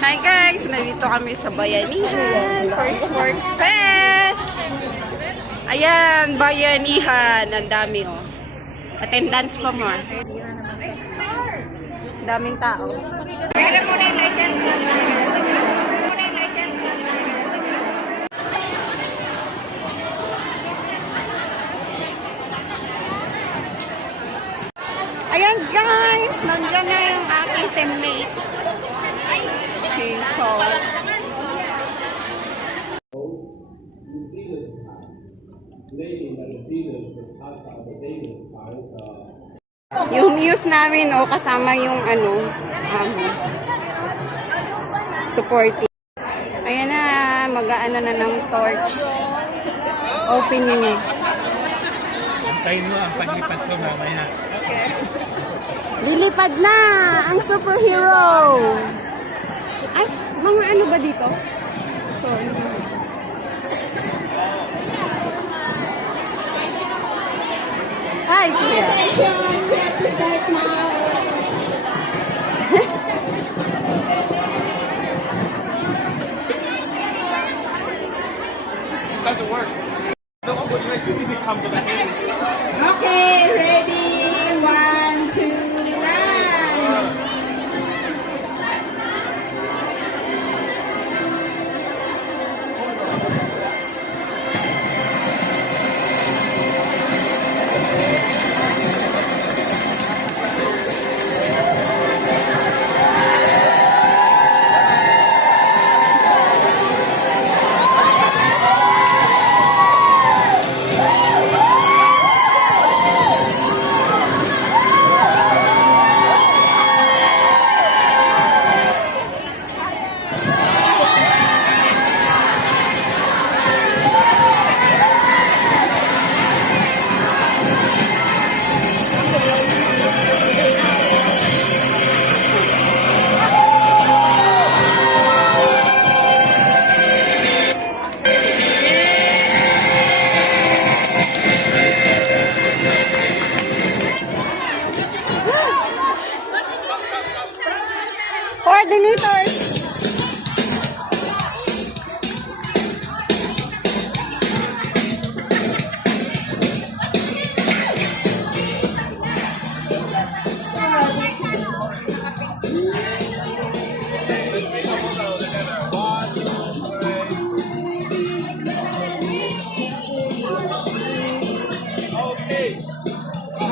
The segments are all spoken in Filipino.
Hi guys! Nandito kami sa Bayanihan. First Works Fest! Ayan, Bayanihan. Ang dami oh. Attendance pa mo. Daming tao. Ayan guys! Nandiyan na yung aking teammates. Okay, so, yung news namin, oh, kasama yung supporting. Ayan na, mag-aano na ng torch. Opening. Antayin mo ang paglipat ko mamaya. Okay. Lilipad na ang superhero. Ay, mga ano ba dito? Sorry. Hi, kuya. Doesn't work. No, but you need to come to the hand. Okay, ready? 1, 2, 9. Coordinators.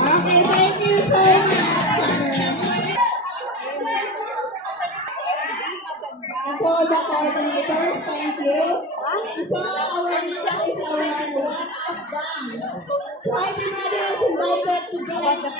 Okay, thank you so much. For the coordinators, thank you. And so our next is our one-up dance. So everybody is invited to join the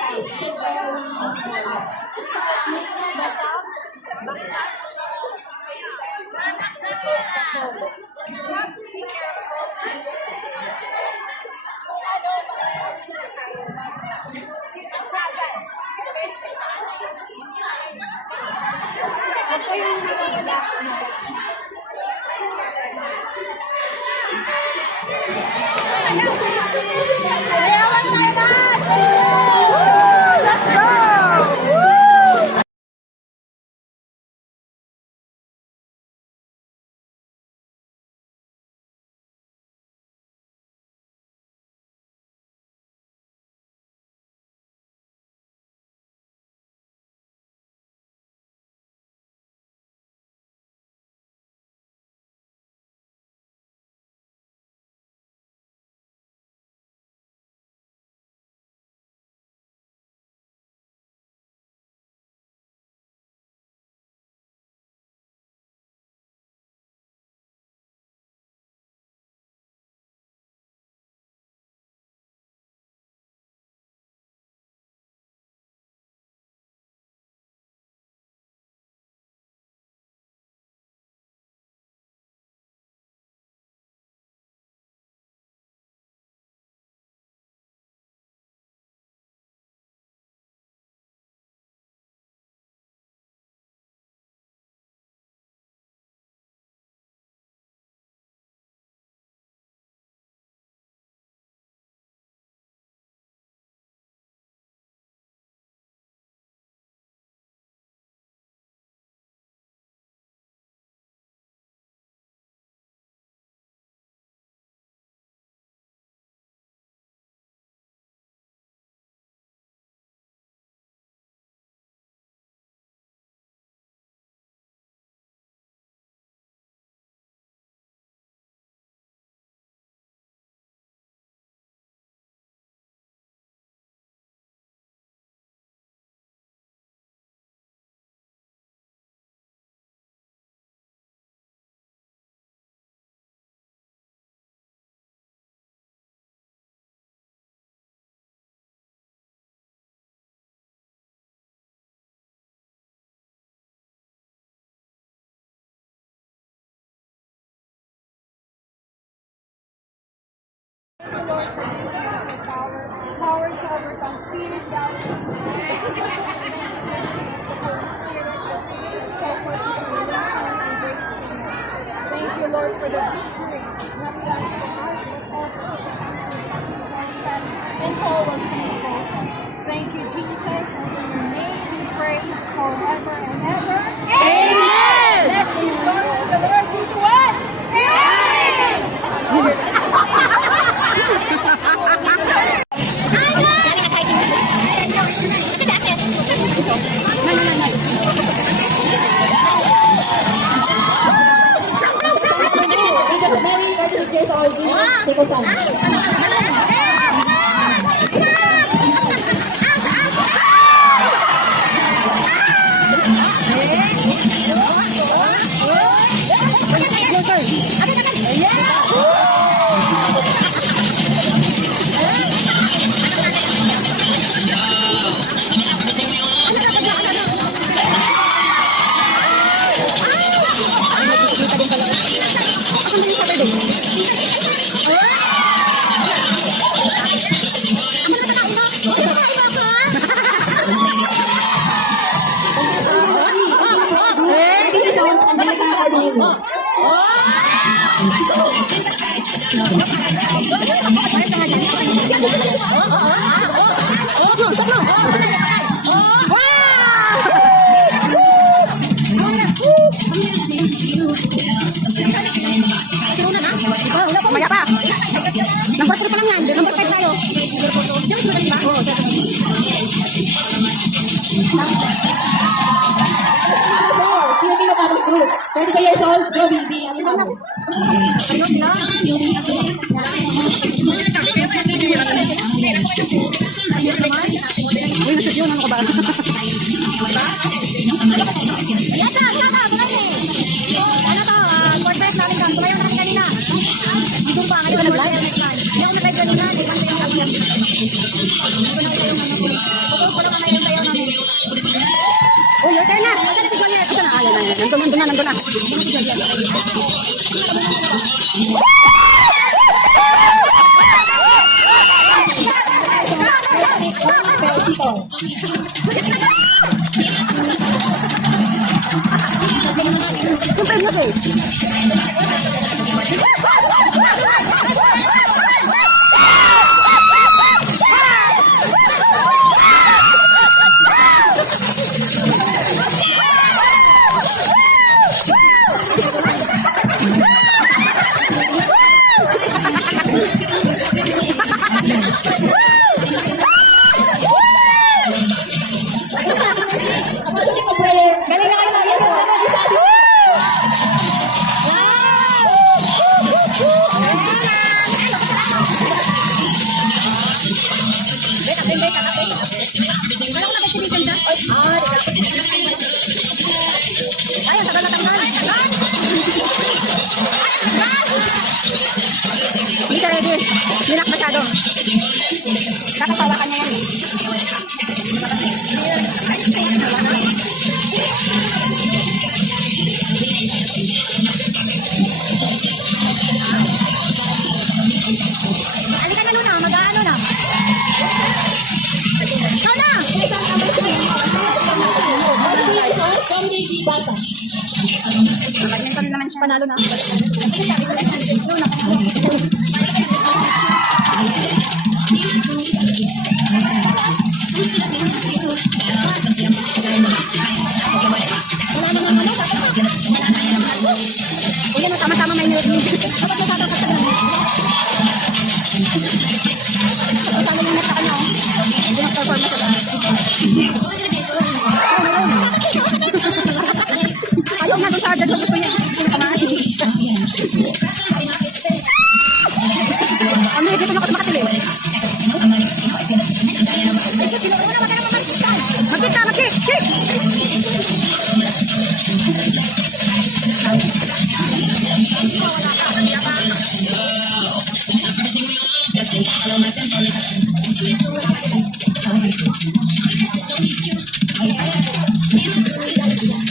Lord, for giving us the power to overcome fear, doubt, and thank you, Lord, for the victory, not just for us, but also for and all of people. Thank you, Jesus, and in your name we praise forever and ever. Amen! Let's give glory to the Lord who to us. Mary, 36 years old, Siko San. Maya pa. Number 3 pa lang yan. Number 5 tayo. Filipino Catholic Group, 35 years old, Joby B. Alejandro. Uy, nasa yun. Ano ka ba? Ano to? Corporate natin ka. Tumayo natin kanina. Isang pa. Ngayon na live. Hindi ako nag-live kanina. Hindi pa tayo nag-live. Hindi ko na kayo Pupos ko lang na yung tayo namin. Oh, your turn na. Saan na si Johnny? Ito na. Ayan, ayan. Nandun na. Siyempre, music. Galing na kayo na. Yes, Ayun, tagal na tagal. Hindi ka ready. Ninak masyado. Dapat tawakan niya yan. Halika na Luna, mag-aano na. Ikaw na! Badminton naman siya. Panalo na. O yan, tama-tama may music. Dapat natatapat ka na. Kasama yung nasa kanya. Hindi nag-perform na siya. Ayaw nga doon sa judge. Gusto niya. Kamay. Ang may dito na ako makatili. Magkita, magkit! Kick!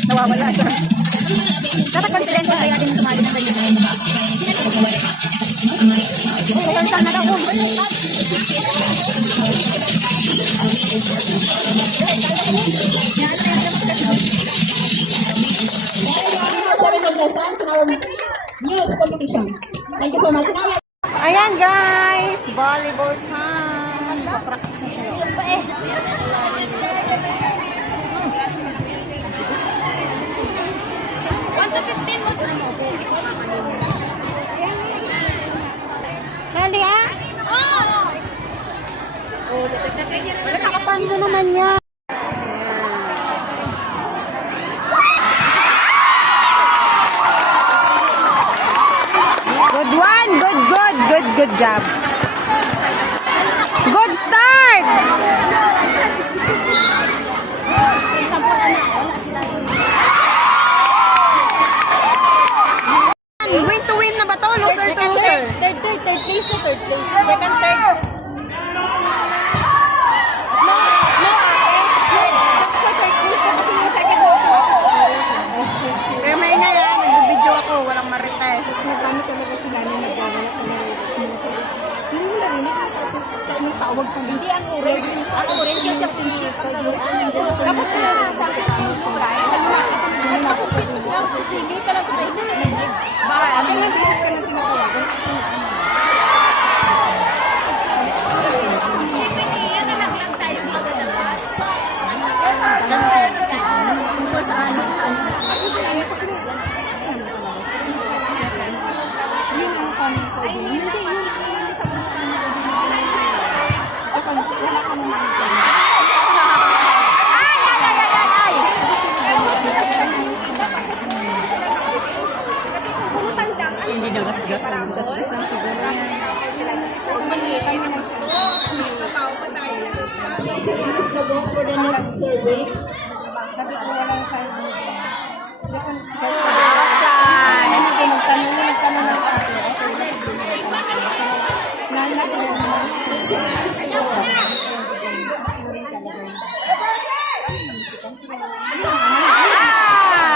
Nawawala siya. Dapat confident ka kaya din sumali ng ganyan. contestants in our news competition. Thank you so much. Now we are Ayan guys, volleyball time. Papractice na sila. Sali ah? Wala kakapando naman yan. Good one, good job. Good start. Win to win na ba to? Loser to loser. Third place na third place. Second, third. Kaya may nga yan, nag-video ako, walang marites. nagkano talaga sila na nagwawala talaga. Hindi mo lang, hindi ka tawag ka. Hindi ang orange. Ang orange yung chap hindi. Tapos na lang sa akin. Nagpakupit mo sila. Sige ka lang tayo na. Bakit nga bilis ka na tinatawagan? Hindi nagasgas ang gasgasan siguro yan. For the next survey.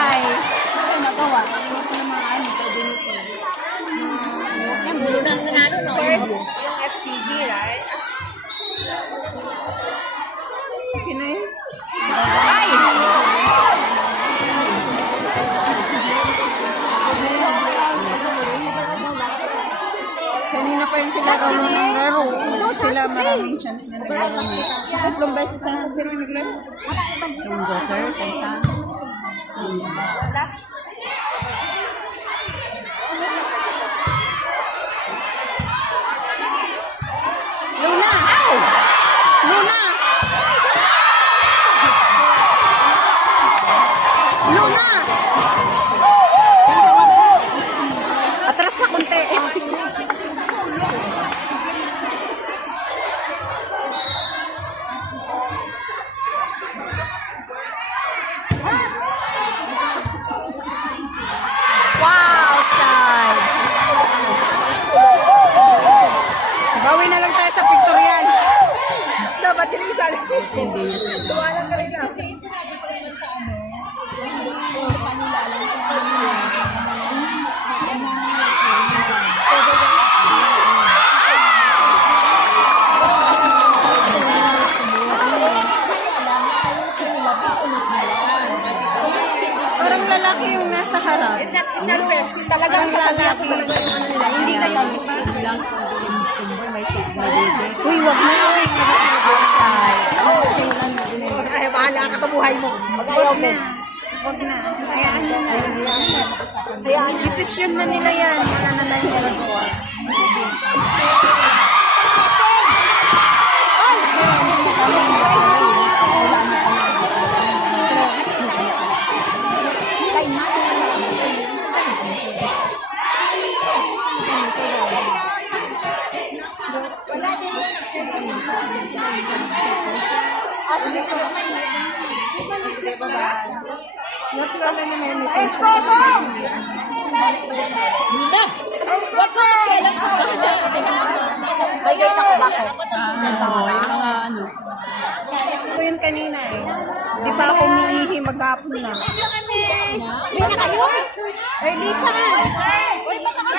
Ay! First, yung FCG, right? Sino yun? Kanina pa yung sila ng laro. Sila maraming chance na naglaro. Tatlong beses na sila naglaro. Yung daughter, sa isa. Luna! Luna! Luna! Atras ka konti. Wow, outside. Bawi na lang tayo sa pictorial. Dapat tinisal. Tuwa lang talaga. Kasi sinabi ko naman sa panila lang. Parang lalaki yung nasa harap. It's not fair. Talagang sasabihan ko yung ano nila. Hindi kayo Uy, wag na. Ay, bahala ka sa buhay mo. Mag-ayaw mo. Wag na. Hayaan nyo na. Hayaan. Desisyon na nila yan. Wala na lang yung nagawa. Natural na naman yung Wag ko alam sa May gate ako bakit? Ito yun kanina eh. Di pa ako umiihi maghapon na. May na kayo? Early pa. Uy, baka ka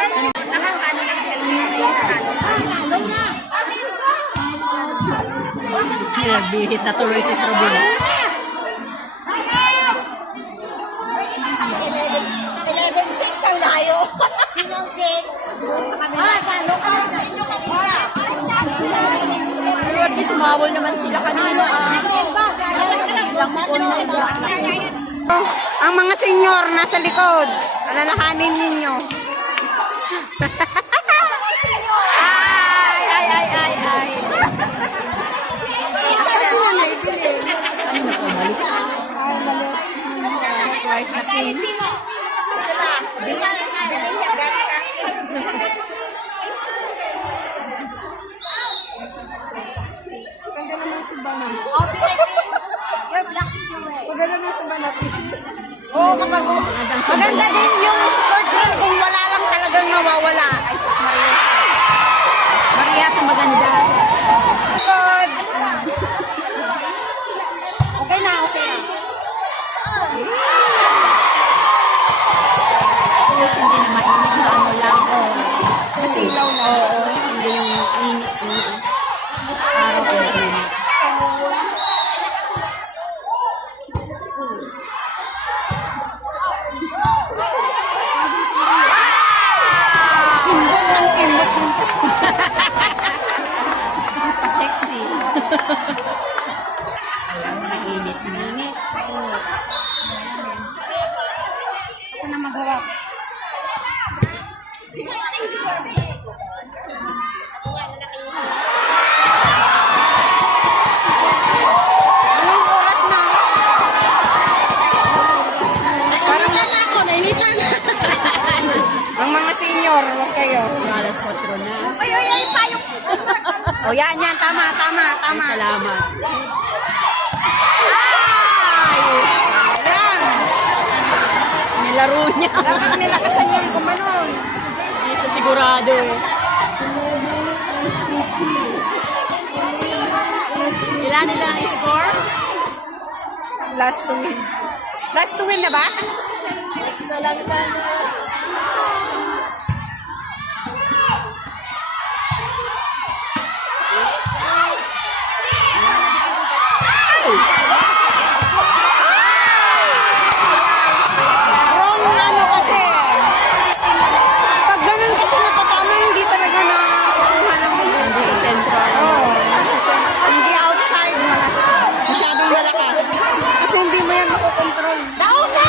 Bihis na tuloy si Robin. 11-7. Sinong six? Talo ka sa inyo kanina. Pero at least sumawol naman sila kanina. Ang mga senyor nasa likod. Alalahanin ninyo. Ay. Twice na king. Maganda naman si Bana. You're black Maganda naman si Bana, Pisces. Oo, kapag maganda din yung support rin kung wala lang talagang nawawala. Ay, sus Maria. Maria sa maganda. Good. Okay na, okay na. Tapos hindi na mainit na ano lang. Kasi ilaw na. Hindi yung init. Araw o init. Kimbot ng kimbot yung kasi. Sexy. Alam, mainit na. Init. Ako na maghawak. Anong oras na? Parang ako, nainitan. Ang mga senior, wag kayo. Alas 4 na. Ay, payong. O yan, tama. Salamat. Yan. Nilaro niya. Dapat nilakasan yung kumanon. Hindi sa sigurado eh. Ilan ang score? Last to win. Last to win na ba? Walang sana. Wrong ano kasi. Pag ganun kasi napatama, hindi talaga nakukuha ng Hindi sa central. Oo. Hindi outside. Masyadong malakas. Kasi hindi mo yan makokontrol. Down na!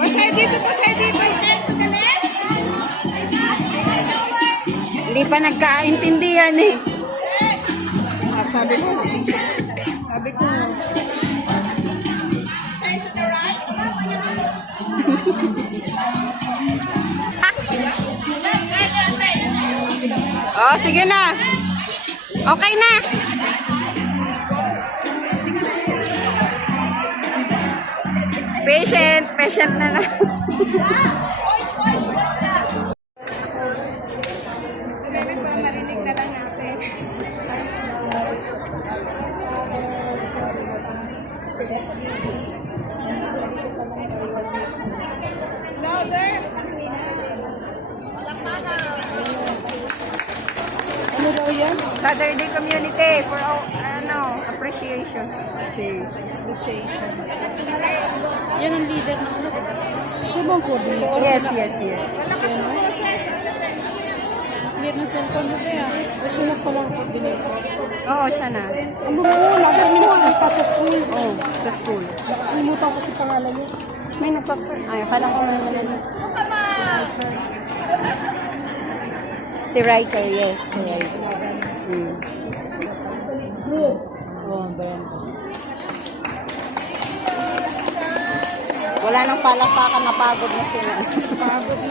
Pasay dito, pasay dito. Hindi pa nagkaintindihan eh. At sabi ko, Oh, sige na. Okay na. Patient na lang. Marinig na lang natin. Louder. ano daw yan? Saturday community for appreciation. Appreciation. Yan ang leader ng ano. Siya bang coordinator? Yes. Meron ng cellphone mo kaya. Siya na pala ang coordinator. Oo, siya na. Ang buo, nasa school. Sa school. Oh, sa school. Nalimutan ko si pangalan niya. May Ay, akala ko na naman. Si Riker, yes. Si Riker. Oh, Brenda. Wala nang palakpakan, napagod na sila. Pagod na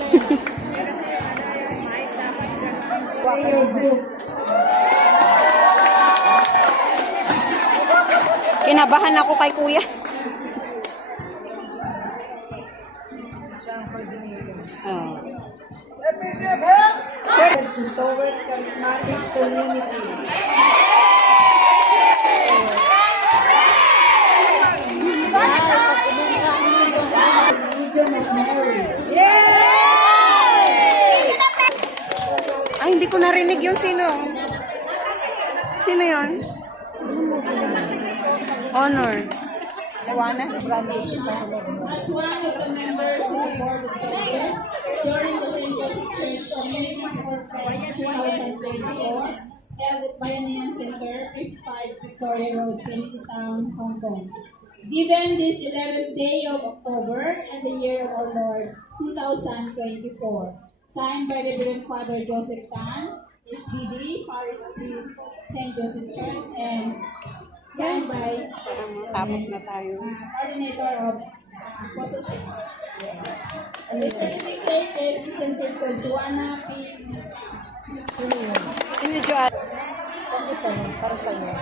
yun. Kinabahan ako kay kuya. Oh. Towards Charismatic Community. Legion of Mary. Ay, hindi ko narinig yung sino. Sino yun? Honor. Juana Grande. As one of the members of the Board of Trustees, during the St. Joseph Church Community Support Fest 2024, held at Bayanihan Center, 55 Victoria Road, Trinity Town, Hong Kong. Given this 11th day of October and the year of our Lord, 2024, signed by Reverend Father Joseph Tan, SBD, Parish Priest, St. Joseph Church, and signed by Tapos na tayo. coordinator of apostleship. The certificate is presented to Juana P. Sino Joan? Ito, para sa iyo.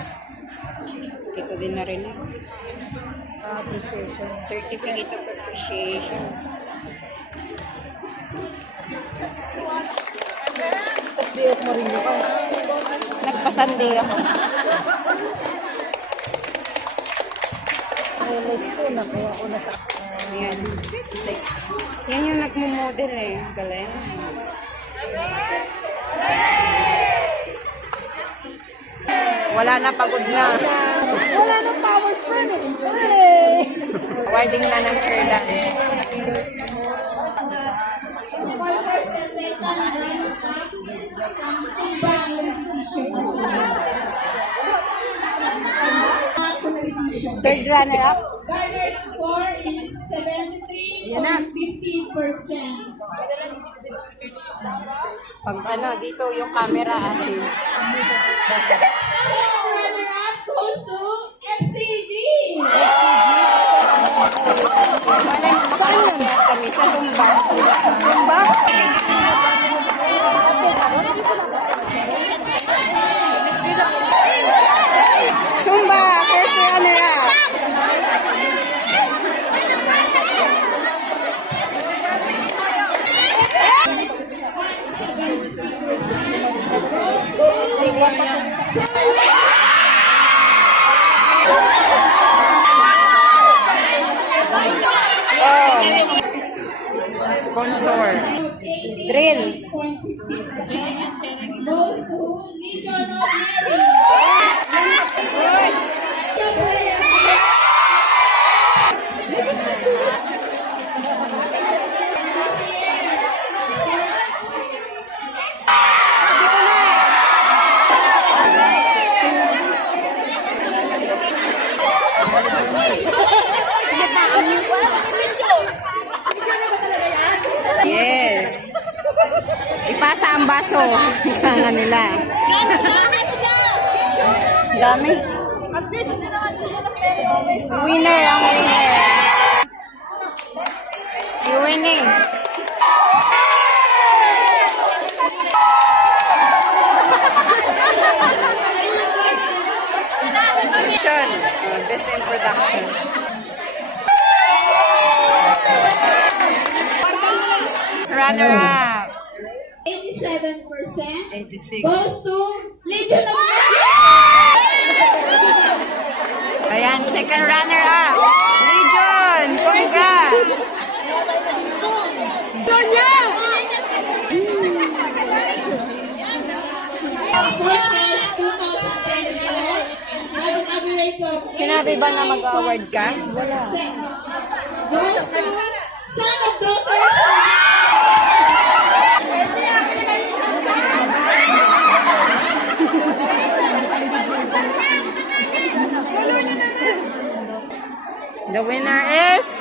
Ito din narinig. Appreciation. Certificate of Appreciation. Tapos di ako marinyo ka. Nagpasande ako. Highlights ko na kaya ako nasa... Yan. Yan yung nagmo-model eh. Galing. Wala na, pagod na. Wala nang power friend eh. Hey! Awarding na ng chairlan. First and second Third runner-up. Garnered score is 73.50%. Pag dito yung camera asin. Runner-up goes to FCG. Saan yun? Kami sa Zumba. Zumba? Zumba, first runner-up. Sponsor. Drill. Goes to Legion of Mary. Yes. Ipasa ang baso. Kaya nila. Dami. Winner ang winner. You winning. Best in production. Runner up. 87% 86. goes to Legion of Ayan, second runner up. Legion, congrats. Fortress 2024 have an average of Sinabi ba na mag-award ka? goes to Son of Daughters The winner is